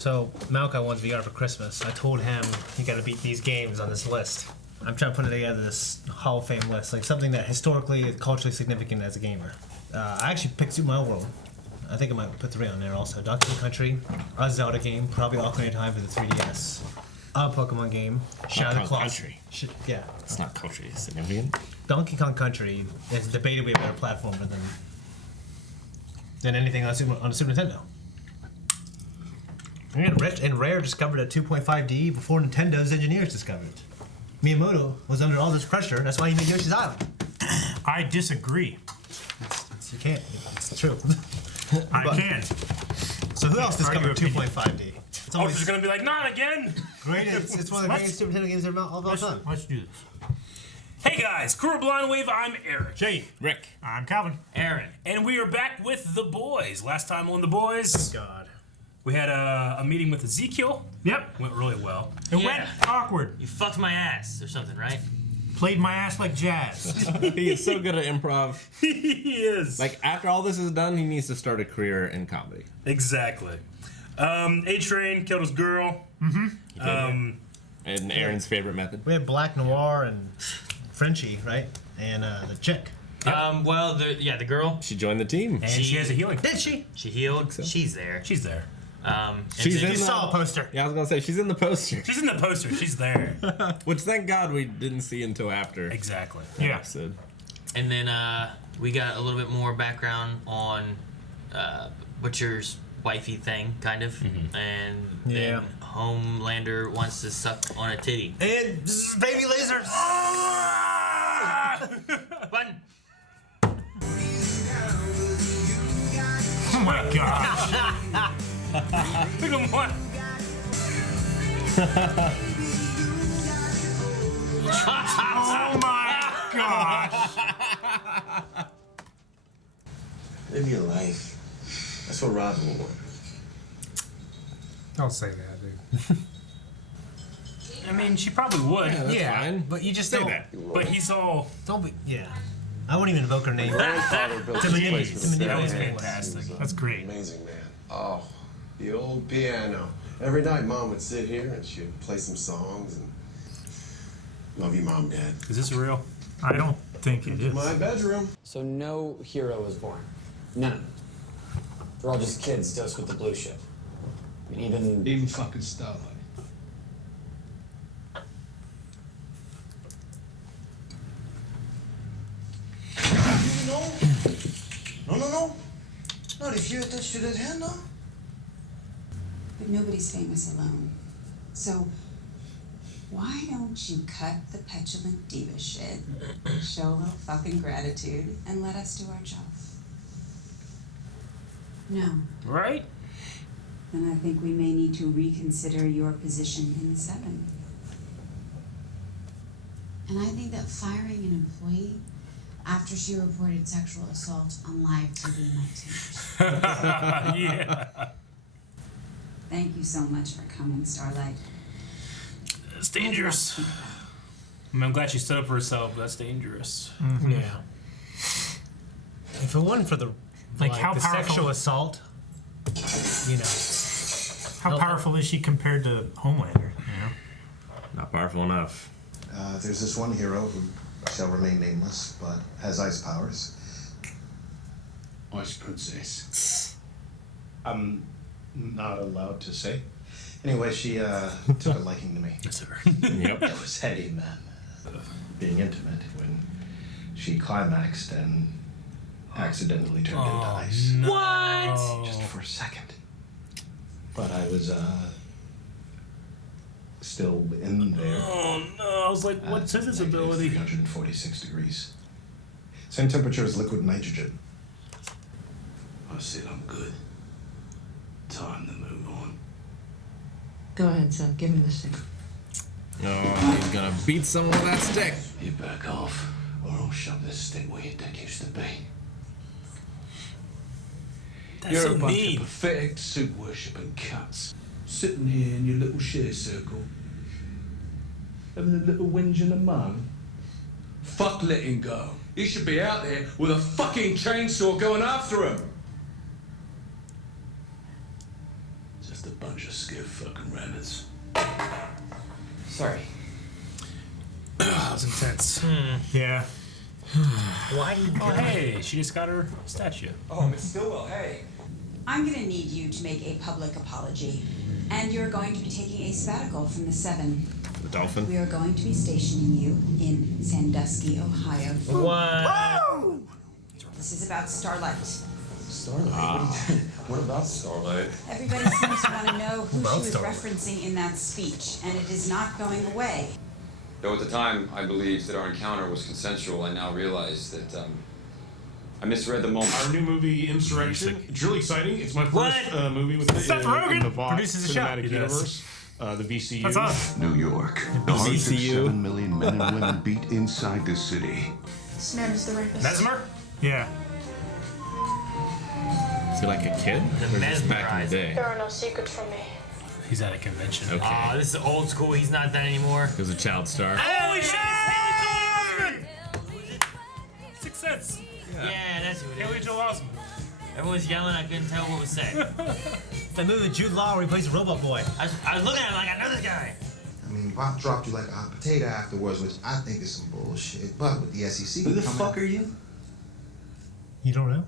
So Malkai wants VR for Christmas. I told him he got to beat these games on this list. I'm trying to put together this Hall of Fame list, like something that historically is culturally significant as a gamer. I actually picked Super Mario World. I think I might put 3 on there also. Donkey Kong Country, a Zelda game, probably Ocarina of Time for the 3DS, a Pokemon game, Shadow of the Colossus. Yeah. It's not culturally significant. Donkey Kong Country is debatably a better platformer than anything on the Super Nintendo. And Rare discovered a 2.5D before Nintendo's engineers discovered it. Miyamoto was under all this pressure. That's why he made Yoshi's Island. I disagree. You can't. It's true. I can. So who else discovered 2.5D? It's always just gonna be like, not again. Great. It's one of the greatest Super Nintendo games of all time. Let's do this. Hey guys, Crew of Blind Wave. I'm Eric. Jay. Rick. I'm Calvin. Aaron. And we are back with The Boys. Last time on The Boys, God. we had a meeting with Ezekiel. Yep. Went really well. It went awkward. You fucked my ass or something, right? Played my ass like jazz. He is so good at improv. He is. Like, after all this is done, he needs to start a career in comedy. Exactly. A-Train killed his girl. And Aaron's favorite method. We had Black Noir and Frenchie, right? And the chick. Yep. Well, the girl. She joined the team. And she has a healing. Did she? She healed. So. She's there. She's there. She's in You saw a poster. Yeah, I was gonna say she's in the poster. She's in the poster. She's there. Which, thank God, we didn't see until after. Exactly. the Yeah. episode. And then we got a little bit more background on Butcher's wifey thing, kind of. And then Homelander wants to suck on a titty. And baby laser. Button. Oh my gosh. Look at what? Oh my gosh. Live your life. That's what Robin will want. Don't say that, dude. I mean, she probably would. Yeah, that's fine. But you just Say don't. that. But he's all. Don't be. Yeah. I wouldn't even invoke her name. Grandfather built this place with That was his fantastic. That's great. Amazing man. Oh, the old piano. Every night Mom would sit here and she'd play some songs and love you, Mom, Dad. Is this real? I don't think it is. My bedroom. So no hero was born. None. They're all just kids dosed with the blue shit. I mean, Even fucking Starlight. No. Not if you attached to that hand, no? But nobody's famous alone. So why don't you cut the petulant diva shit, show a little fucking gratitude, and let us do our job? No. Right? Then I think we may need to reconsider your position in the Seven. And I think that firing an employee after she reported sexual assault on live TV might change. Yeah. Thank you so much for coming, Starlight. It's dangerous. I mean, I'm glad she stood up for herself, but that's dangerous. Yeah. If it wasn't for the How the powerful? sexual assault, you know. How powerful is she compared to Homelander? You know? Not powerful enough. There's this one hero who shall remain nameless, but has ice powers. Ice Princess. I'm not allowed to say. Anyway, she took a liking to me. Yes, sir. Yep. It was heady, man. Being intimate when she climaxed and accidentally turned into ice. No. What? Just for a second. But I was still in there. Oh no! I was like, what's his ability? 346 degrees. Same temperature as liquid nitrogen. I said I'm good. Time to move on. Go ahead, son. Give me the stick. Oh, he's gonna beat someone with that stick. You back off, or I'll shove this stick where your dad used to be. That's You're so a bunch mean. of pathetic suit worshipping cunts. Sitting here in your little share circle. Having a little whinge and a moan. Fuck letting go. You should be out there with a fucking chainsaw going after him. Just a bunch of scared fucking rabbits. Sorry. That was intense. Yeah. Why do you? Oh, hey, she just got her statue. Oh, Miss Stillwell, hey. I'm gonna need you to make a public apology. And you're going to be taking a sabbatical from the Seven. The dolphin. We are going to be stationing you in Sandusky, Ohio. What? This is about Starlight. Starlight? What about Starlight? Everybody seems to want to know who she was referencing in that speech, and it is not going away. Though at the time I believed that our encounter was consensual, I now realize that I misread the moment. Our new movie, Insurrection. It's really exciting. It's my first movie with Seth Rogen in the VOD produces the show. cinematic universe. The VCU. That's us. New York. The hearts of 7 million men and women beat inside the city. This man is the rapist. Mesmer? Yeah. Is he like a kid? The Or is this back in the day? There are no secrets from me. He's at a convention. Okay. Oh, this is old school. He's not that anymore. He was a child star. Holy shit! Haley Joel Osment! Sixth Sense. Yeah, that's who it Haley is. Joel Osment. Everyone was yelling. I couldn't tell what was said. That movie with Jude Law where he plays a robot boy. I was looking at him like, I know this guy. I mean, Pop dropped you like a hot potato afterwards, which I think is some bullshit. But with the SEC, Who the fuck are you? You don't know?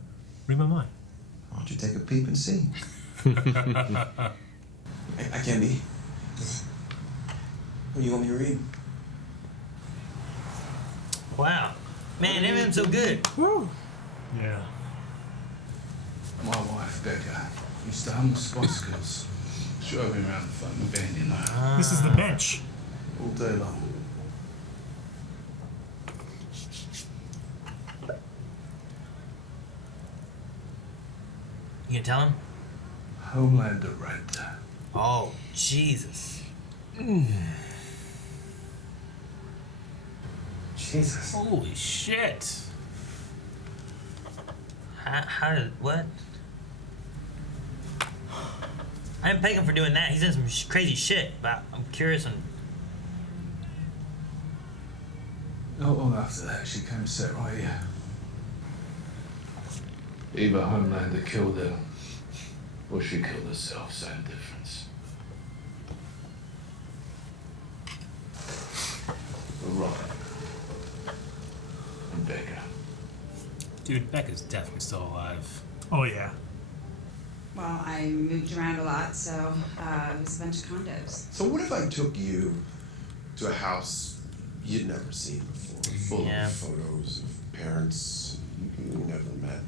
Read my mind. Why don't you take a peep and see? I can't be. What do you want me to read? Wow. Man, Eminem's so good. Yeah. My wife, Becca, used to hum the bicycles. Drove me around the fucking bend, you know. This is the bench. All day long. You can tell him? Homelander right there. Oh, Jesus. Jesus. Holy shit. How did, what? I didn't pay him for doing that. He's done some crazy shit, but I'm curious on. Not long after that, she came set right here. Either Homelander killed her, or she killed herself. Same difference. Right. And Becca. Dude, Becca's definitely still alive. Oh, yeah. Well, I moved around a lot, so it was a bunch of condos. So what if I took you to a house you'd never seen before, full Yeah. of photos of parents you never met?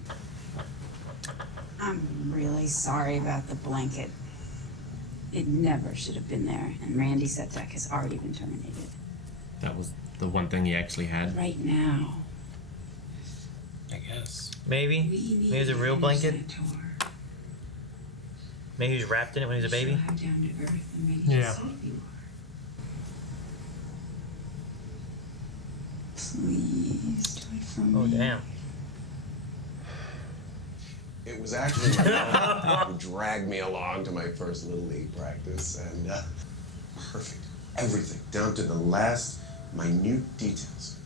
I'm really sorry about the blanket. It never should have been there, and Randy Setek has already been terminated. That was the one thing he actually had. Right now. I guess. Maybe? Maybe it was a real blanket? Maybe he was wrapped in it when he was a baby? Yeah. Please do it for me. Oh, damn. It was actually my mom who dragged me along to my first Little League practice, and perfect. Everything, down to the last minute details.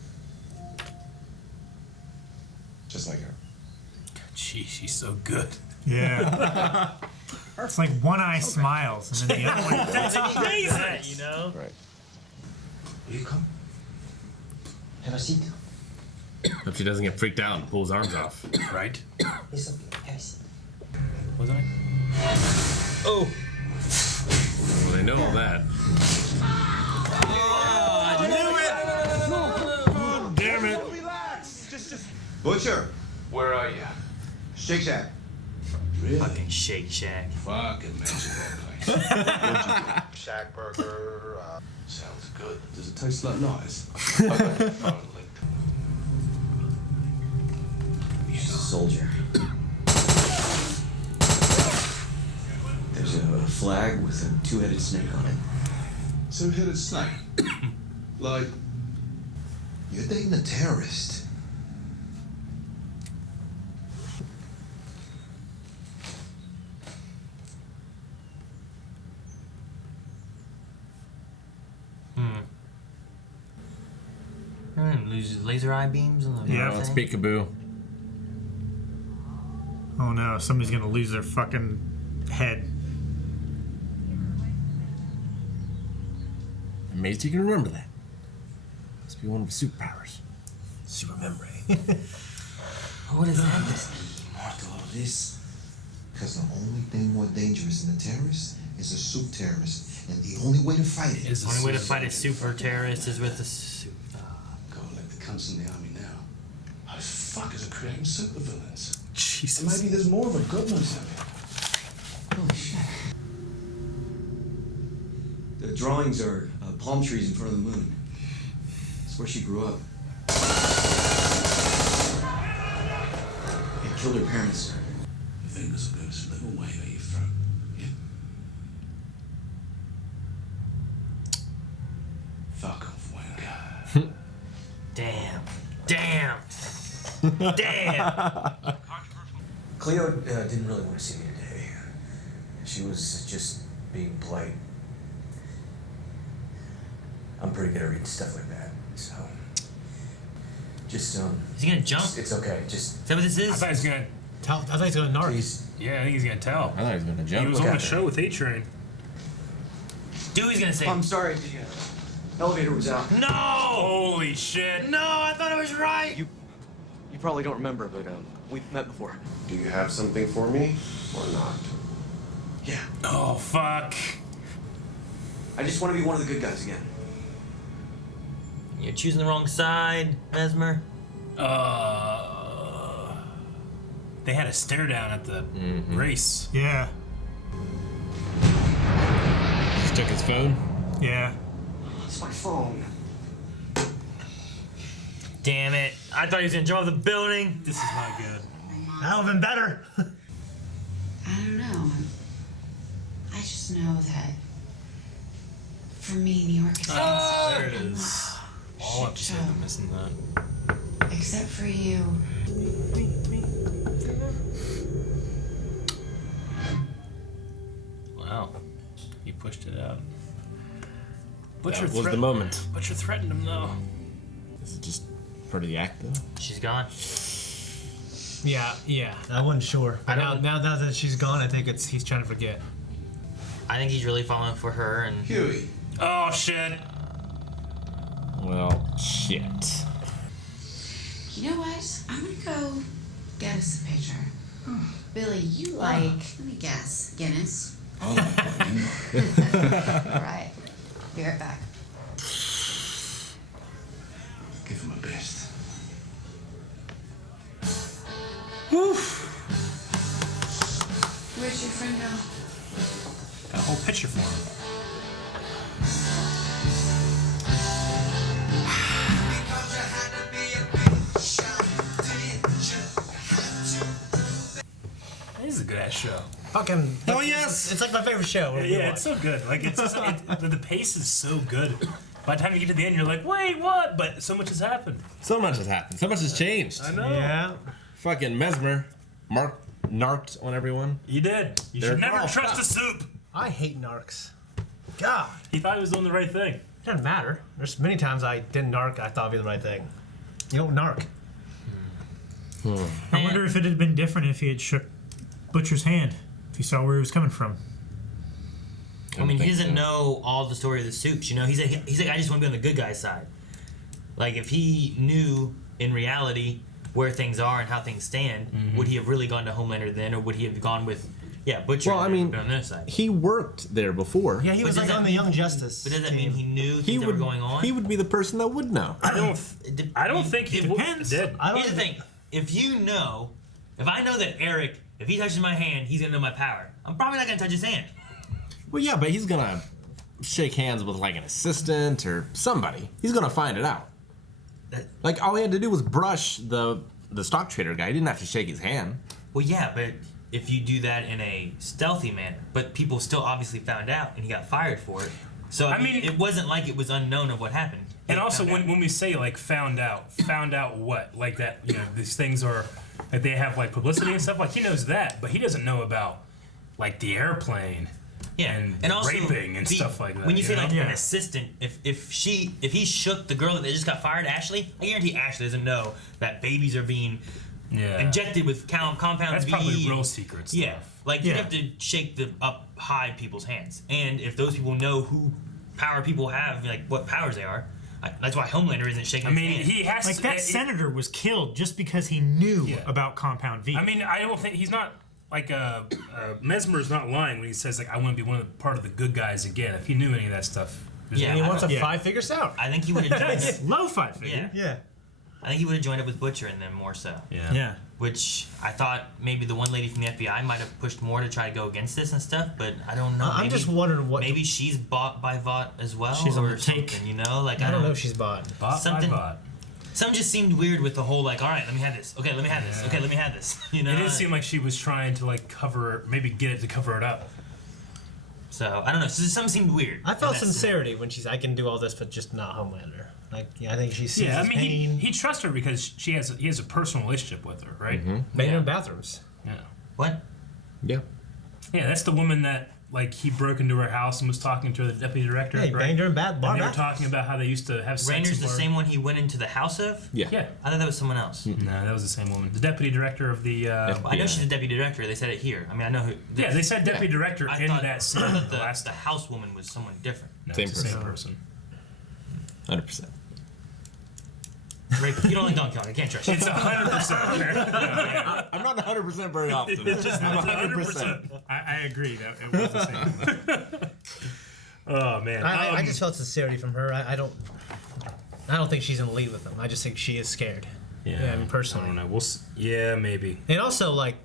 Just like her. Gee, she's so good. Yeah. It's like one eye smiles and then the other one. That's amazing, you know? Right. Will you come? Have a seat. Hope she doesn't get freaked out and pull his arms off. Right? It's okay. Have a seat. Was I? Oh! Well, they know all that. I knew it! Damn it. Relax. Just. Butcher. Where are you? Shake Shack. Really? Fucking Shake Shack. Fucking mention that place. Shack burger. Sounds good. Does it taste like nice? She's a soldier. There's a flag with a two-headed snake on it. Two-headed snake? Like, You're dating a terrorist. Loses laser eye beams on the Yeah. Let's peekaboo. Oh no, somebody's gonna lose their fucking head. amazed you can remember that. Must be one of the superpowers. Super memory. What is that? After all this, because the only thing more dangerous than a terrorist is a soup terrorist, and the only way to fight it The only way to fight a super terrorist is with a soup. God, like the cunts in the army now. Those fuckers are creating supervillains. Jesus. And maybe there's more of a good one than Holy shit. The drawings are palm trees in front of the moon. That's where she grew up. They killed her parents. Your fingers will go just a little way where your throat. Yeah. Fuck off, Wayne. Damn. Damn. Damn. Cleo didn't really want to see me today. She was just being polite. I'm pretty good at reading stuff like that, so just Is he gonna jump? It's okay. Just Is that what this is? I thought he was gonna. I thought he was gonna narc. Yeah, I think he's gonna tell. I thought he was gonna jump. He was on the show with A-Train. Dude, he's gonna say. I'm sorry. The elevator was out. No! Holy shit! No, I thought I was right. You probably don't remember, but we've met before. Do you have something for me or not? Yeah. Oh fuck! I just want to be one of the good guys again. You're choosing the wrong side, Mesmer. They had a stare down at the race. Yeah. Just took his phone. Yeah. It's my phone. Damn it. I thought he was gonna jump off the building. This is not good. That would've been better. I don't know. I just know that for me, New York is There it is. All episode I'm missing that. except for you. Wow. He pushed it out. That was the moment. Butcher threatened him though. This is just part of the act, though. She's gone. Yeah. I wasn't sure. But now that she's gone, I think he's trying to forget. I think he's really falling for her and. Huey. Oh shit. Well, shit. You know what? I'm gonna go get us a picture. Billy, you like, let me guess, Guinness? Oh, Right. Be right back. give him my best. Where'd your friend go? Got a whole picture for him. This is a good ass show. Fucking. Oh, yes! It's like my favorite show. Yeah, it's so good. Like the pace is so good. By the time you get to the end, you're like, wait, what? But so much has happened. So much has happened. So much has changed. I know. Yeah. Fucking Mesmer. Narked on everyone. You did. You should never trust a soup. I hate narcs. God. He thought he was doing the right thing. It doesn't matter. There's many times I didn't narc, I thought I'd be the right thing. You don't narc. I wonder if it had been different if he had shook Butcher's hand, if he saw where he was coming from. I mean, he doesn't know all the story of the soups. You know, he's like, I just want to be on the good guy's side. Like, if he knew in reality where things are and how things stand, would he have really gone to Homelander then, or would he have gone with, Butcher? Well, I mean, on their side? he worked there before. Yeah, he was like on the Young Justice. But does that mean he knew He things that were would. going on? He would be the person that would know. I don't think he depends. did. Here's the thing: if I know that Eric, if he touches my hand, he's gonna know my power. I'm probably not gonna touch his hand. Well, yeah, but he's gonna shake hands with like an assistant or somebody. He's gonna find it out. Like all he had to do was brush the stock trader guy. He didn't have to shake his hand. Well, yeah, but if you do that in a stealthy manner, but people still obviously found out and he got fired for it. So I mean, it wasn't like it was unknown of what happened. And also, when we say like found out what? Like that, these things are like they have like publicity and stuff. Like he knows that, but he doesn't know about like the airplane. Yeah, and also raping and stuff like that. When you say like know? an assistant, if he shook the girl that they just got fired, Ashley, I guarantee Ashley doesn't know that babies are being injected with compound That's V. probably real secret stuff. Yeah, like you have to shake the up high people's hands, and if those people know who power people have, like what powers they are. That's why Homelander isn't shaking. I mean, his hand. he has Like to, that senator was killed just because he knew about Compound V. I mean, I don't think he's not like Mesmer's not lying when he says like I want to be part of the good guys again. If he knew any of that stuff, Yeah, he I wants a don't- 5-figure salary. I think he would have joined it. Low 5-figure. Yeah. I think he would have joined up with Butcher and them more so. Yeah. Which I thought maybe the one lady from the FBI might have pushed more to try to go against this and stuff, but I don't know. I'm just wondering what. Maybe she's bought by Vought as well. She's on or the take. something, you know? Like I don't know if she's bought. Something just seemed weird with the whole like, all right, let me have this. Okay, let me have this. Okay, let me have this. You know? It didn't seem like she was trying to like maybe get it to cover it up. So I don't know. So something seemed weird. I felt sincerity when she's. I can do all this, but just not Homelander. Like, I think she sees Yeah, I his mean, pain. he trusts her because he has a personal relationship with her, right? Banging in bathrooms. Yeah. What? Yeah. Yeah, that's the woman that like he broke into her house and was talking to the deputy director. Yeah, he right? banged her in bar And they were bathrooms. talking about how they used to have sex. Rainer's the before. same one he went into the house of? Yeah. Yeah. I thought that was someone else. No, that was the same woman. The deputy director of the. I know she's the deputy director. They said it here. I mean, I know who. Yeah, they said deputy director I in thought, that scene. I thought the house woman was someone different. No, Same it's the person. same person. 100%. Right, you don't like Donkey Kong. I can't trust you. It's 100%. I'm not 100% very often. It's just I'm 100%. I agree. That it was the same. Oh man, I just felt sincerity from her. I don't think she's in the lead with him. I just think she is scared. Yeah, I mean, personally. I don't know. Yeah, maybe. And also, like,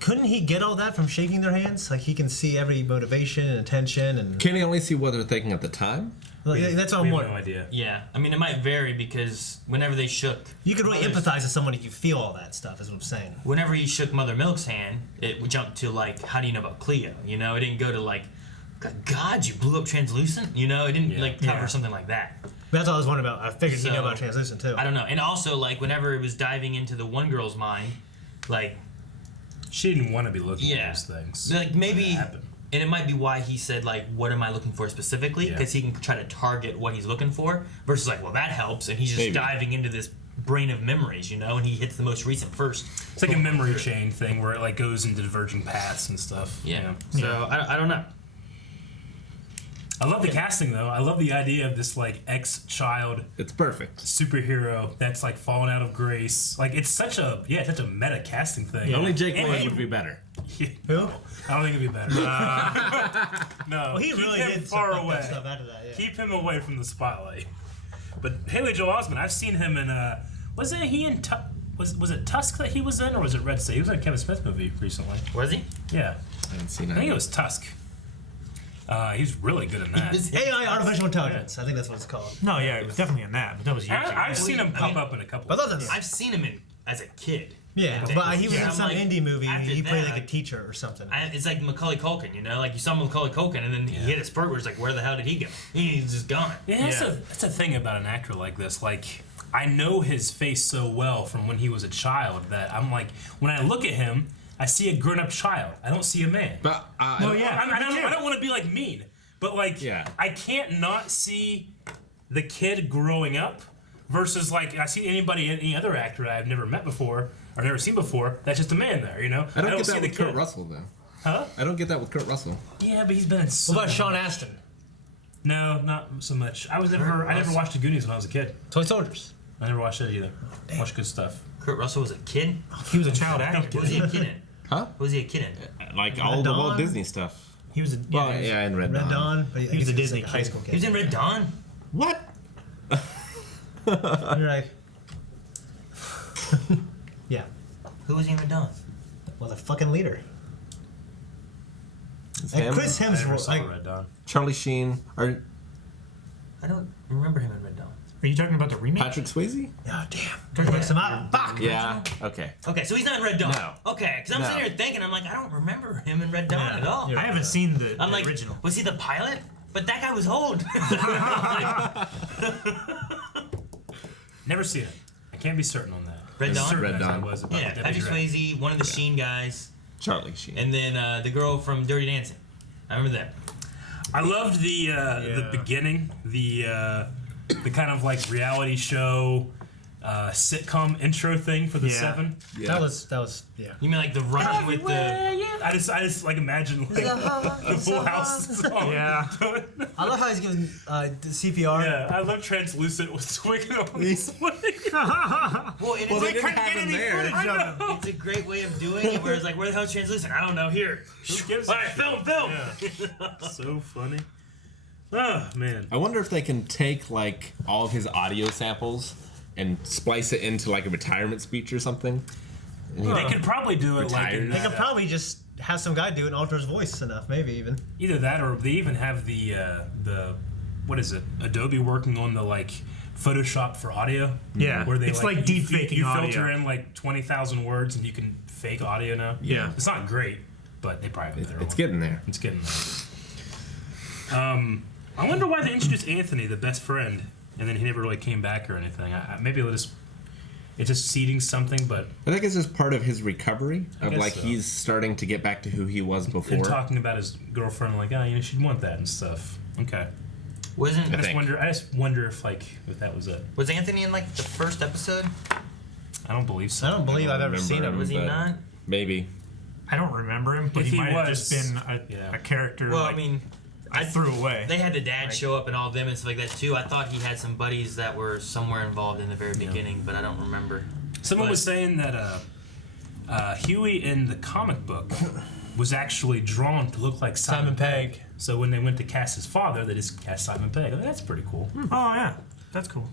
couldn't he get all that from shaking their hands? Like, he can see every motivation and attention, and Can he only see what they're thinking at the time? Well, yeah, that's what I'm We have wondering. no idea. Yeah, I mean, it might vary because whenever they shook. You could really empathize with someone if you feel all that stuff. Is what I'm saying. Whenever he shook Mother Milk's hand, it would jump to like, how do you know about Cleo? You know, it didn't go to like, God, you blew up Translucent. You know, it didn't like cover something like that. That's all I was wondering about. I figured he knew So, about Translucent too. I don't know. And also, like, whenever it was diving into the one girl's mind, like, She didn't want to be looking Yeah. at those things. like maybe, That happened. and it might be why he said like, what am I looking for specifically? Yeah. Because he can try to target what he's looking for versus like, well, that helps, and he's just Maybe. diving into this brain of memories, you know, and he hits the most recent first. It's like a memory chain thing where it like goes into diverging paths and stuff. Yeah. you So know? I don't know. I love the casting though. I love the idea of this like ex-child It's perfect. superhero that's like fallen out of grace. Like it's such a meta casting thing. Only Jake And- Lloyd would be better. Who? I don't think it'd be better. No, Well, he keep really him did far fuck that away. stuff out of that. Yeah. Keep him away from the spotlight. But Haley Joel Osment, I've seen him in. Wasn't he in? Was it Tusk that he was in, or was it Red State? He was in a Kevin Smith movie recently. Was he? Yeah, I haven't seen I think it. it was Tusk. He's really good in that. AI, artificial intelligence. I think that's what it's called. No, yeah, it was definitely in that, but that was years ago. I've seen him pop up in a couple. I thought that's I've seen him in as a kid. yeah, Yeah. but he was Yeah, in I'm some like, indie movie. after He played that, like a teacher or something. It's like Macaulay Culkin, you know, like you saw Macaulay Culkin, and then he hit a spurt where it's like, where the hell did he go? He's just gone. Yeah, that's a thing about an actor like this. Like, I know his face so well from when he was a child that I'm like, when I look at him, I see a grown-up child. I don't see a man. But I don't want to be like mean, but like, I can't not see the kid growing up versus like I see any other actor I've never met before or never seen before. That's just a man there, you know. I don't get see that the with kid. Kurt Russell though. Huh? I don't get that with Kurt Russell. Yeah, but he's been in. So What about Sean Astin? No, not so much. I never watched the Goonies when I was a kid. Toy Soldiers. I never watched it either. Watched good stuff. Kurt Russell was a kid? He was a child actor. What was he a kid in? Huh? What was he a kid in? Like Red all the Walt Dawn? Disney stuff. He was a Well, yeah, in Red Dawn. But He was a Disney like high kid. school He kid. was in Red Dawn? What? You're like, yeah. Who was he in Red Dawn? Well, the fucking leader. It's Like him. Chris I never Hemsworth. saw Like, Red Dawn. Charlie Sheen or I don't remember him in Red Dawn. Are you talking about the remake? Patrick Swayze? oh damn. Talking about some out. Fuck. Yeah. Okay. Okay, so he's not in Red Dawn. No. Okay, because I'm No. sitting here thinking, I'm like, I don't remember him in Red Dawn at all. I haven't seen the I'm like, original. was he the pilot? But that guy was old. Never seen it. I can't be certain on that. Red I'm Dawn? certain Red that's how Dawn. it was about Yeah, the Patrick Deputy Swayze, one of the Sheen guys, Charlie Sheen. and then the girl from Dirty Dancing. I remember that. I loved the beginning, the kind of like reality show sitcom intro thing for the Yeah. Seven. Yeah. That was yeah. You mean like the running with the? I just like imagine like the Full House song. Yeah. I love how he's giving the CPR. Yeah, I love Translucent with Swiggle on his Well, and Well, they it's, didn't have him there. it's a great way of doing it. Where it's like, where the hell's Translucent? I don't know. Here. Who gives All right, film. Yeah. So funny. Oh man. I wonder if they can take like all of his audio samples and splice it into like a retirement speech or something. They could probably do it like in They that, could probably just have some guy do it and alter his voice enough, maybe even. either that or they even have the what is it? Adobe working on the like Photoshop for audio. Yeah. Where they It's like deep faking you audio. filter in like 20,000 words and you can fake audio now. Yeah. It's not great, but they probably have their It's own. getting there. It's getting there. I wonder why they introduced Anthony, the best friend, and then he never really came back or anything. Maybe it's just seeding something, but I think it's just part of his recovery I of guess like so. he's starting to get back to who he was before. and talking about his girlfriend, like, oh, she'd want that and stuff. Okay. Wasn't I just wonder if that was it. was Anthony in like the first episode? I don't believe so. I don't believe I've ever seen him. Was he but not? Maybe. I don't remember him, but If he he might have was, just been a character. Well, like, I mean, I threw away. They had the dad show up and all of them and stuff like that too. I thought he had some buddies that were somewhere involved in the very beginning, but I don't remember. Someone was saying that Huey in the comic book was actually drawn to look like Simon Pegg. So when they went to cast his father, they just cast Simon Pegg. That's pretty cool. Oh yeah, that's cool.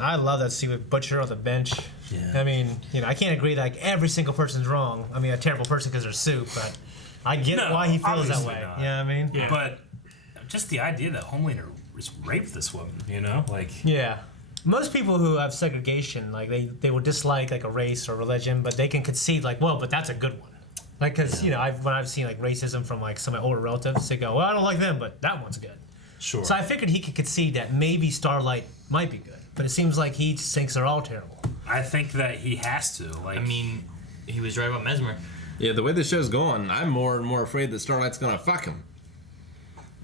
I love that scene with Butcher on the bench. Yeah. I mean, I can't agree that like every single person's wrong. I mean, a terrible person because they're soup, but I get why he feels that obviously way. not. You know what I mean? Yeah. But just the idea that Homelander just raped this woman, like Yeah. Most people who have segregation, like they will dislike like a race or religion, but they can concede like, well, but that's a good one. Like, cause when I've seen like racism from like some of my older relatives, they go, well, I don't like them, but that one's good. Sure. So I figured he could concede that maybe Starlight might be good, but it seems like he just thinks they're all terrible. I think that he has to. Like, I mean, he was right about Mesmer. Yeah, the way the show's going, I'm more and more afraid that Starlight's gonna fuck him.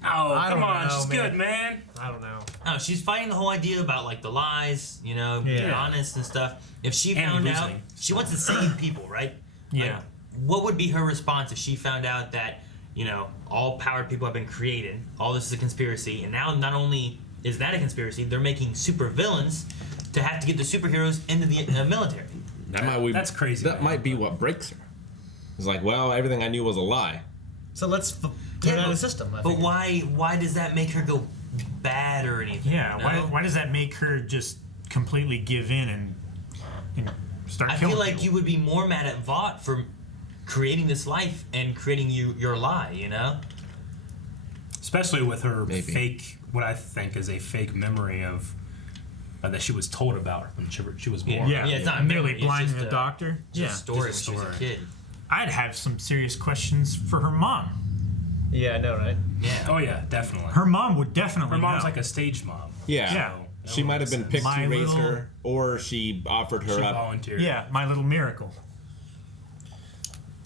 oh, I come don't on, know, she's man. good, man. I don't know. No, she's fighting the whole idea about like the lies, being honest and stuff. If she And found out, losing. she wants to save people, right? Yeah. Like, what would be her response if she found out that all powered people have been created, all this is a conspiracy, and now not only is that a conspiracy, they're making super villains to have to get the superheroes into the military. That's crazy. That might be what breaks her. It's like, well, everything I knew was a lie. So let's tear down the system. I But think. why does that make her go bad or anything? Yeah. you know? Why does that make her just completely give in and start I killing feel like people? you would be more mad at Vought for creating this life and creating your lie, Especially with her Maybe. fake, what I think is a fake memory of that she was told about when she was born. Yeah, it's not merely memory, it's blinding just the a- doctor. Just Yeah. a story when Just a she was a story. kid. I'd have some serious questions for her mom. Yeah, I know, right? Yeah. Oh yeah, definitely. Her mom would definitely Her mom's know. like a stage mom. Yeah. Yeah. She might have been picked My to raise little- her, or she offered her She up. volunteered. Yeah, my little miracle.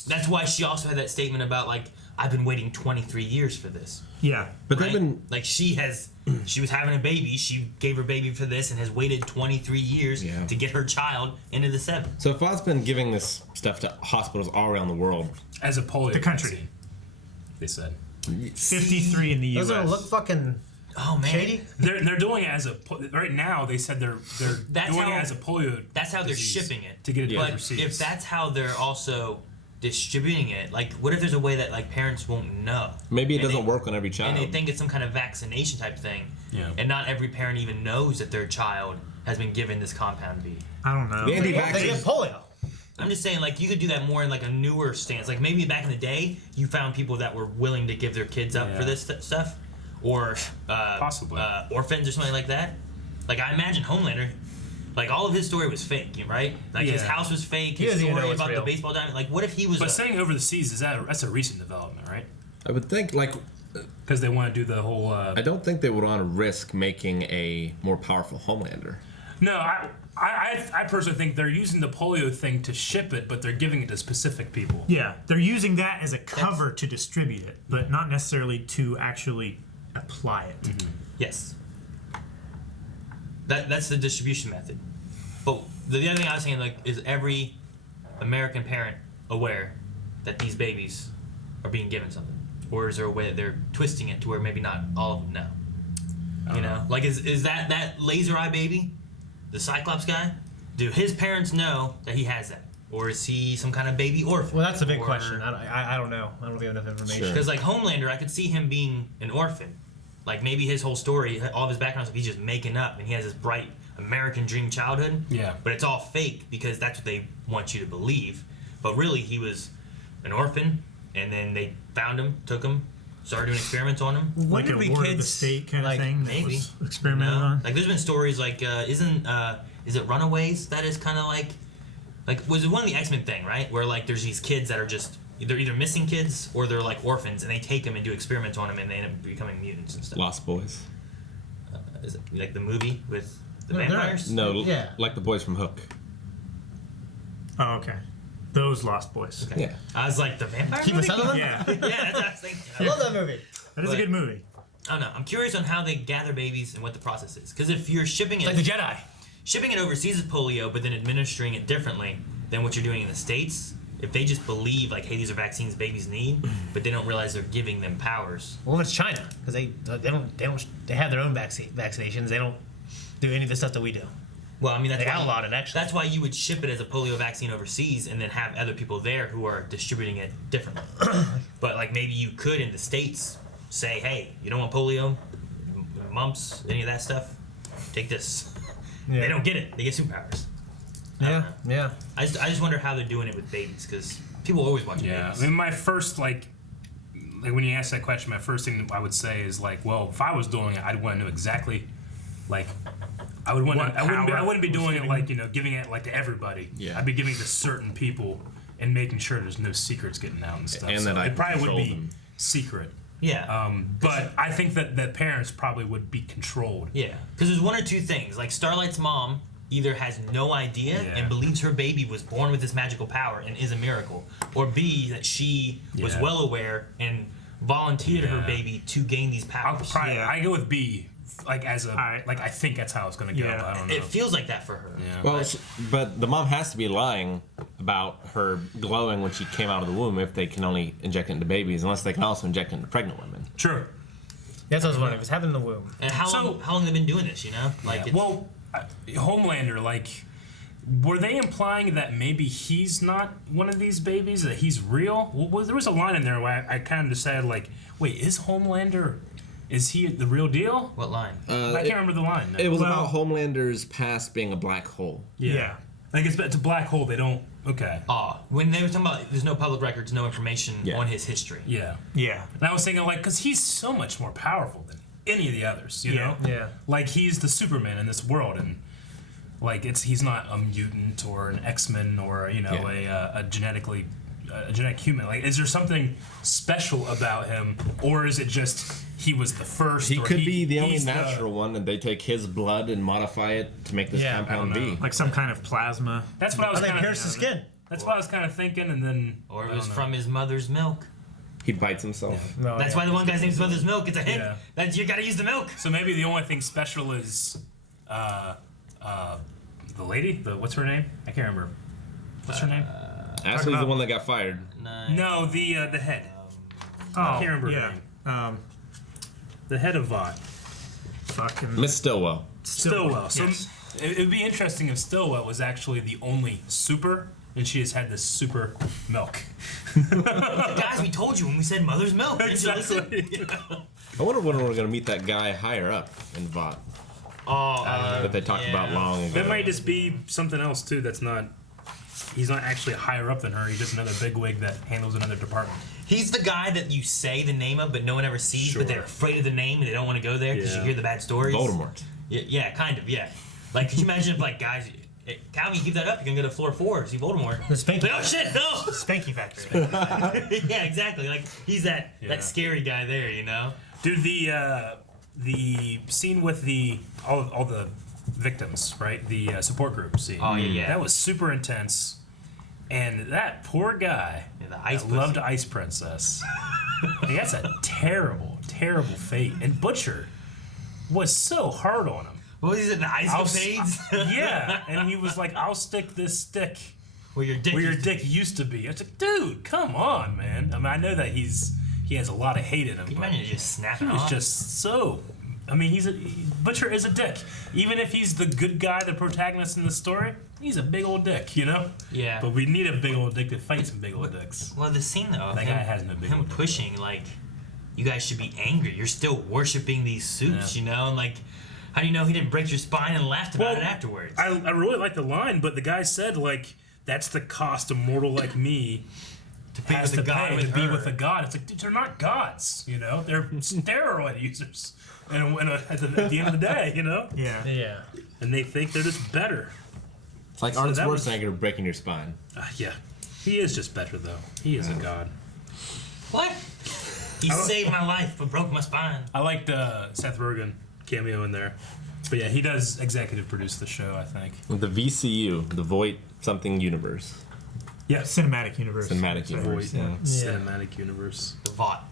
That's why she also had that statement about like, I've been waiting 23 years for this. Yeah. But right? they've been. Like she was having a baby, she gave her baby for this and has waited 23 years Yeah. to get her child into the 7. So Foz been giving this stuff to hospitals all around the world. As a polio The country. vaccine, they said. 53 in the U.S. Doesn't it look fucking Oh man. shady? They're doing it as a right now. They said they're That's doing how- it as a polio. That's how they're disease shipping it. to get it But overseas. if that's how they're also distributing it, like what if there's a way that like parents won't know? Maybe it And doesn't they- work on every child. And they think it's some kind of vaccination type thing. Yeah. And not every parent even knows that their child has been given this compound V. I don't know. The They get anti-vaxxers. polio. I'm just saying, like, you could do that more in like a newer stance. Like maybe back in the day, you found people that were willing to give their kids up for Yeah. this stuff, or Possibly. orphans or something like that. Like I imagine Homelander, like all of his story was fake, right? Like his Yeah. house was fake. He His doesn't even story know it's about the real. baseball diamond. Like, what if he was? But saying over the seas that's a recent development, right? I would think, like, Because they want to do the whole. I don't think they would want to risk making a more powerful Homelander. No, I personally think they're using the polio thing to ship it, but they're giving it to specific people. Yeah, they're using that as a cover to distribute it, but not necessarily to actually apply it. Mm-hmm. Yes. That's the distribution method. But the other thing I was saying, like, is every American parent aware that these babies are being given something, or is there a way that they're twisting it to where maybe not all of them know? You know, like is that laser eye baby, the Cyclops guy? Do his parents know that he has that, or is he some kind of baby orphan? Well, that's a big question. I don't know. I don't have enough information. Because like Homelander, I could see him being an orphan. Like maybe his whole story, all of his background stuff, he's just making up, and he has this bright American dream childhood. Yeah. But it's all fake because that's what they want you to believe. But really, he was an orphan, and then they found him, took him, started doing experiments on him. Like a ward of the state kind of thing. Maybe Experimented on. Like there's been stories like is it Runaways that is kind of like was it one of the X-Men thing, right? Where like there's these kids that are just they're either missing kids or they're like orphans, and they take them and do experiments on them, and they end up becoming mutants and stuff. Lost Boys. Is it like the movie with the vampires? No, like the boys from Hook. Oh, okay. Those Lost Boys. Okay. Yeah. I was like, the vampire Keep movie? Sutherland? Yeah. Yeah, that's what I was thinking. I love that movie. That is a good movie. I don't know. I'm curious on how they gather babies and what the process is. Because if you're shipping it... Like the Jedi. Shipping it overseas is polio, but then administering it differently than what you're doing in the States, if they just believe, like, hey, these are vaccines babies need, but they don't realize they're giving them powers. Well, it's China, because they have their own vaccinations. They don't do any of the stuff that we do. Well, I mean, that's they outlawed it, actually. That's why you would ship it as a polio vaccine overseas and then have other people there who are distributing it differently. But, like, maybe you could, in the States, say, hey, you don't want polio, mumps, any of that stuff? Take this. Yeah. They don't get it. They get superpowers. Yeah. I just wonder how they're doing it with babies, because people always watch Yeah, babies. I mean, my first, like when you ask that question, my first thing I would say is, like, well, if I was doing it, I'd want to know exactly, like, I wouldn't be doing it, like, you know, giving it, like, to everybody. Yeah. I'd be giving it to certain people and making sure there's no secrets getting out and stuff. And so that I it probably would control be them. secret. Yeah. But I think that parents probably would be controlled. Yeah, because there's one or two things. Like, Starlight's mom either has no idea and believes her baby was born with this magical power and is a miracle, or B, that she was well aware and volunteered her baby to gain these powers. I go with B, like, as a like, I think that's how it's gonna go. I don't know. It feels like that for her. Yeah. Well, but the mom has to be lying about her glowing when she came out of the womb if they can only inject it into babies, unless they can also inject it into pregnant women. Sure. That's what I was wondering. If it's happening in the womb. And how long have they been doing this, you know? Like, Homelander, like, were they implying that maybe he's not one of these babies, that he's real? Well, there was a line in there where I kind of decided, like, wait, is Homelander, is he the real deal? What line? I can't remember the line. It was about Homelander's past being a black hole. Yeah. Like, it's a black hole, they don't, okay. When they were talking about there's no public records, no information on his history. Yeah. Yeah. And I was thinking, like, because he's so much more powerful than any of the others, you know? Yeah. Like, he's the Superman in this world, and, like, he's not a mutant or an X-Men or, you know, a genetic human. Like, is there something special about him, or is it just he was the first? He or could be the only he's natural one, and they take his blood and modify it to make this compound be. Like some kind of plasma. That's what I was Or they kind of pierce the skin. That's what I was kind of thinking, and then Or it was from his mother's milk. He bites himself. No, That's why the one guy's name's mother's milk. It's a hint. Yeah. That you gotta use the milk. So maybe the only thing special is the lady. What's her name? I can't remember. What's her name? Ashley's the one that got fired. No, the head. I can't remember her name. The head of Vought. Fucking Miss Stillwell. Stillwell. So Yes. it would be interesting if Stillwell was actually the only super, and she has had this super milk. Guys, we told you when we said mother's milk. Didn't you listen? I wonder when we're going to meet that guy higher up in Vought that they talked about long ago. That might just be something else too. That's not. He's not actually higher up than her. He's just another bigwig that handles another department. He's the guy that you say the name of, but no one ever sees. But they're afraid of the name and they don't want to go there because you hear the bad stories. Voldemort. Yeah, kind of. Yeah. Like, could you imagine if, like, guys, hey, Calvin, you give that up, you're gonna go to floor 4, see Voldemort. The Spanky. Like, oh shit, no! Spanky Factory. Yeah, exactly. Like, he's that scary guy there, you know. Dude, the scene with all the victims, right? The support group scene. Oh, yeah. That was super intense. And that poor guy that loved Ice Princess. He has a terrible, terrible fate. And Butcher was so hard on him. What was he in the ice capades? Yeah, and he was like, I'll stick this stick Where your dick used to be. It's like, dude, come on, man. I mean, I know that he has a lot of hate in him. Can you imagine just snapping He was off? just so. I mean, Butcher is a dick. Even if he's the good guy, the protagonist in the story, he's a big old dick, you know? Yeah. But we need a big old dick to fight some big old dicks. Well, the scene though, of That guy has no big him old dick. pushing, like, you guys should be angry. You're still worshiping these suits, you know? And like, how do you know he didn't break your spine and laughed about it afterwards? I really like the line, but the guy said, like, that's the cost a mortal like me to be has with to a god pay with to be her. with a god. It's like, dude, they're not gods, you know? They're steroid users. And at the end of the day, you know? Yeah. And they think they're just better. It's like Arnold Schwarzenegger breaking your spine. Yeah. He is just better, though. He is a god. What? He saved my life but broke my spine. I liked Seth Rogen cameo in there. But yeah, he does executive produce the show, I think. The VCU, the Voight something universe. Yeah. Cinematic universe. Cinematic universe, yeah. Cinematic universe. The VOT.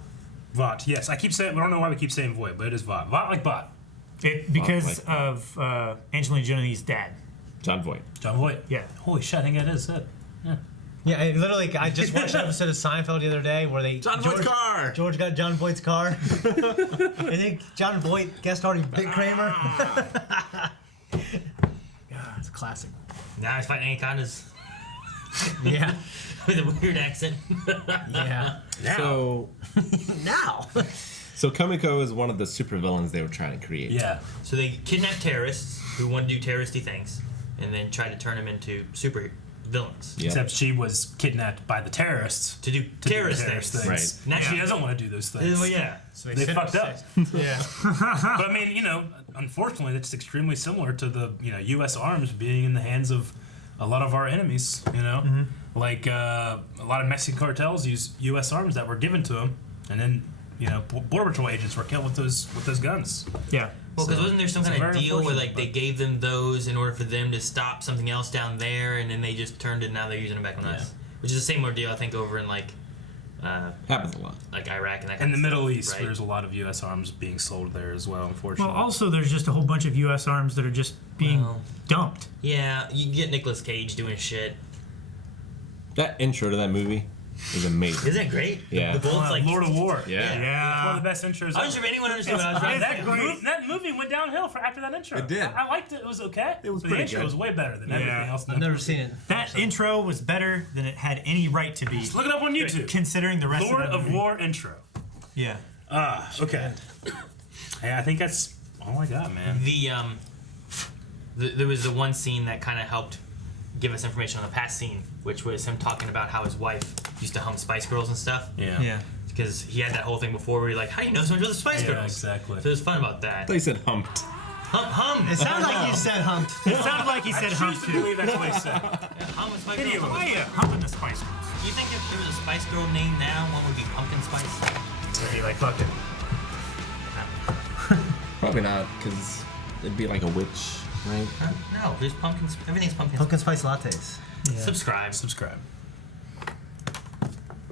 VOT, yes. I keep saying, I don't know why we keep saying Voight, but it is VOT. VOT like bot. Because of Angelina Jolie's dad. John Voight. John Voight. Yeah. Holy shit, I think that is it. Yeah. Yeah, I just watched an episode of Seinfeld the other day where Voight's car. George got John Voight's car. I think John Voight guest starring Big Kramer. God, it's a classic. Now he's fighting anacondas. Yeah. With a weird accent. Yeah. Now. So Kamiko is one of the supervillains they were trying to create. Yeah. So they kidnapped terrorists who want to do terroristy things, and then tried to turn them into super villains. Yep. Except she was kidnapped by the terrorists to do terrorist things. Right. Now she doesn't want to do those things. Well, yeah. So they fucked up. Yeah. But I mean, you know, unfortunately, it's extremely similar to the U.S. arms being in the hands of a lot of our enemies. You know, like a lot of Mexican cartels use U.S. arms that were given to them, and then Border Patrol agents were killed with those guns. Yeah. Well, because wasn't there some kind of deal where like unfortunate, they gave them those in order for them to stop something else down there, and then they just turned it and now they're using them back on us? Which is the same ordeal I think over in like happens a lot. Like Iraq and that kind In of the stuff, Middle East, right? there's a lot of U.S. arms being sold there as well, unfortunately. Well, also there's just a whole bunch of U.S. arms that are just being dumped. Yeah, you get Nicolas Cage doing shit. That intro to that movie is amazing. Isn't it great? Yeah. The bullets like Lord of War. Yeah. One of the best intros. I'm sure anyone understood what I was trying to say. That movie went downhill after that intro. It did. I liked it. It was okay. It was but pretty the intro good. was way better than everything else. I've never seen it. That intro was better than it had any right to be. Just look it up on YouTube. Considering the rest Lord of the of movie. War intro. Yeah. Okay. Hey, I think that's all I got, man. There was the one scene that kind of helped give us information on the past scene, which was him talking about how his wife used to hum Spice Girls and stuff. Yeah. Because he had that whole thing before where you're like, how do you know so much about the Spice Girls? Yeah, exactly. So it was fun about that. I thought you said humped. Hum. It sounded like you said humped. It sounded like he said hump I too. believe that's what he said. Hum and Spice Video Girls. of Why are you humping the Spice Girls? Do you think if there was a Spice Girl name now, one would be Pumpkin Spice? It'd be like fucking. Probably not, because it'd be like a witch, right? No, there's pumpkin. Everything's pumpkin. Pumpkin spice lattes. Subscribe. Subscribe.